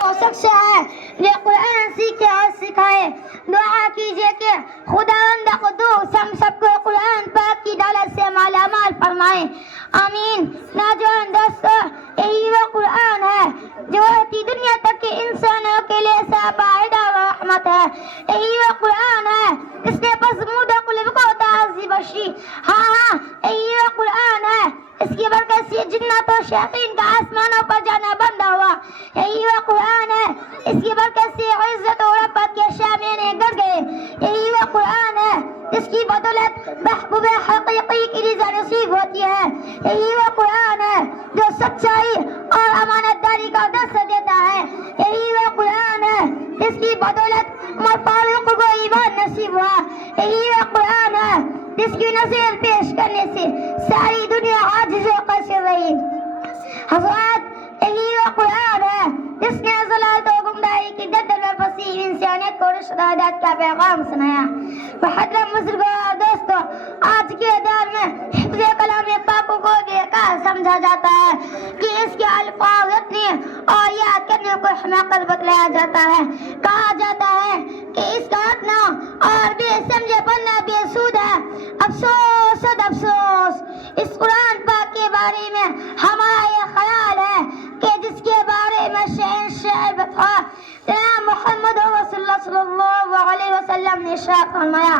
وہ شخص ہے جو قرآن سیکھے اور سکھائے. دعا کیجیے کہ خداوند قدوس ہم سب کو قرآن پاک کی دولت سے مالا مال فرمائے. آمین. نوجوان دوستو، یہی وہ قرآن ہے جو آتی دنیا تک کے انسانوں کے لیے فائدہ و رحمت ہے. یہی وہ قرآن ہے جس نے بزمود قلب کو تعزی بخشی. ہاں یہی وہ قرآن ہے اس کی برکت سے جنات و شیاطین کا آسمانوں پر جانا بند ہوا. یہی وہ قرآن ہے اس کی برکت سے عزت و رفعت کے شامنے گر گئے. یہی وہ قرآن ہے جس کی بدولت محبوب حقیقی کی رضا نصیب ہوتی ہے. یہی وہ قرآن ہے جو سچائی اور امانت داری کا درس دیتا ہے. یہی وہ قرآن ہے جس کی بدولت فاروق کو ایمان نصیب ہوا. یہی وہ قرآن ہے جس کی نظر پیش کرنے سے ساری دنیا عاجز و قاصر رہی. حضرات، یہی وہ قرآن ہے جس نے ضلالت و گمراہی کی دلدل میں پھنسی انسانیت کو رشد و ہدایت کا پیغام سنایا. محترم بزرگوں اور دوستو، آج کے دور میں حفظ کلام پاک کو بیکار سمجھا جاتا ہے کہ اس کے الفاظ اتنے اور یاد کرنے کو حماقت بتلایا جاتا ہے. کہا جاتا ہے کہ اس کا اتنا اور بے سمجھے پڑھنا بے سود ہے. افسوس افسوس، اس قرآن پاک کے بارے میں ہمارا یہ خیال ہے کہ جس کے بارے میں شہنشاہ بطحا جناب محمد رسول اللہ صلی اللہ علیہ وسلم نے ارشاد فرمایا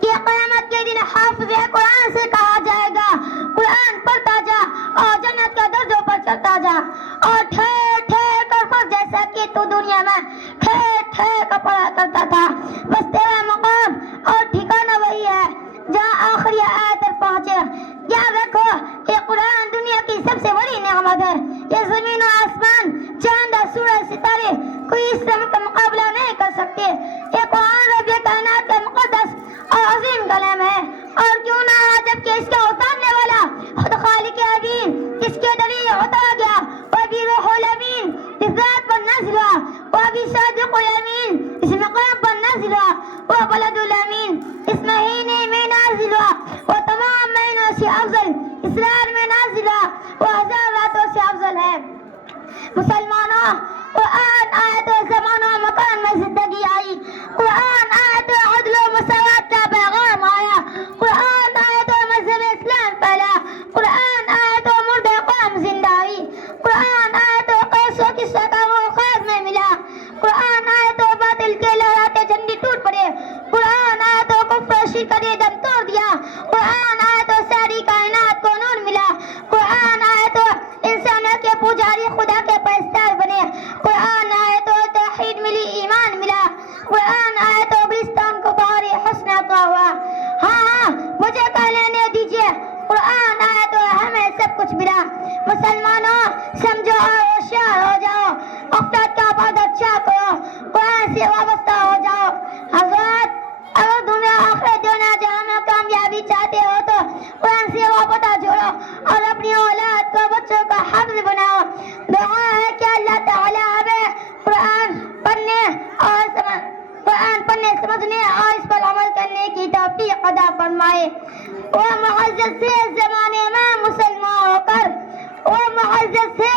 کہ قیامت کے دن حافظ قرآن سے کہا جائے گا قرآن پڑھتا جا اور جنت کے درجوں پر چلتا جا اور ٹھہر ٹھہر کر پڑھ جیسا کہ تو دنیا میں ٹھہر ٹھہر کر پڑھا کرتا تھا. بس تیرا مقام اور ٹھکانہ وہی ہے جہاں آخری آیت تک پہنچے. یاد رکھو کہ قرآن دنیا کی سب سے بڑی نعمت ہے. یہ زمین و آسمان، چاند اور سورج ستارے کوئی اس سے مقابلہ نہیں کر سکتے. یہ قرآن رب کائنات کا مقدس اور عظیم کلام ہے. اور کیوں نہ جبکہ اس کا اتارنے والا خود خالق عظیم جس کے ذریعے اتارا گیا وہ بھی روح الامین اس ذات پر نازل ہوا، وہ بھی صادق الامین اس مقام پر نازل ہوا، وہ بلد الامین اس مہینے میں نازل ہوا، وہ تمام مہینوں سے افضل اسرار میں نازل ہوا، وہ ہزار راتوں سے افضل ہے. مسلمانوں، قرآن آیت و زمان و مکان میں زندگی آئی. قرآن آیت و عدل و مساوات کا پیغام آیا. قرآن آیت و مذہب اسلام پھیلا. قرآن آیت و مردہ قوم زندہ ہوئی. قرآن آیت و قیس و کسریٰ کا وہ خواب میں ملا. قرآن آیت و باطل کے لہراتے جھنڈے ٹوٹ پڑے. قرآن آیت و کفر و شرک نے دم توڑ دیا. قرآن آیت و ساری کائنات کو نور ملا. قرآن آیت و انسانوں کے پجاری خدا کے پرستار بنے. قرآن آیت و توحید ملی، ایمان ملا. قرآن آیت و گلستان کو بہار حسن عطا ہوا. ہاں مجھے کہہ لینے دیجیے، قرآن آیت و ہمیں سب کچھ ملا. مسلمانوں، سمجھو اور ہوشیار ہو جاؤ، وقت کا بعد اچھا کرو، قرآن سے وابستہ ہو جاؤ. حضرات، اگر دنیا آخرت دونوں جہاں میں کامیابی چاہتے ہو تو قرآن سے وابستہ جوڑو اور اپنی اولاد کو بچوں کا حافظ بناؤ. دعا ہے کہ اللہ تعالیٰ ہمیں قرآن پڑھنے سمجھنے اور اس پر عمل کرنے کی توفیق عطا فرمائے. وہ معزز سے زمانے میں مسلمان ہو کر، وہ معزز سے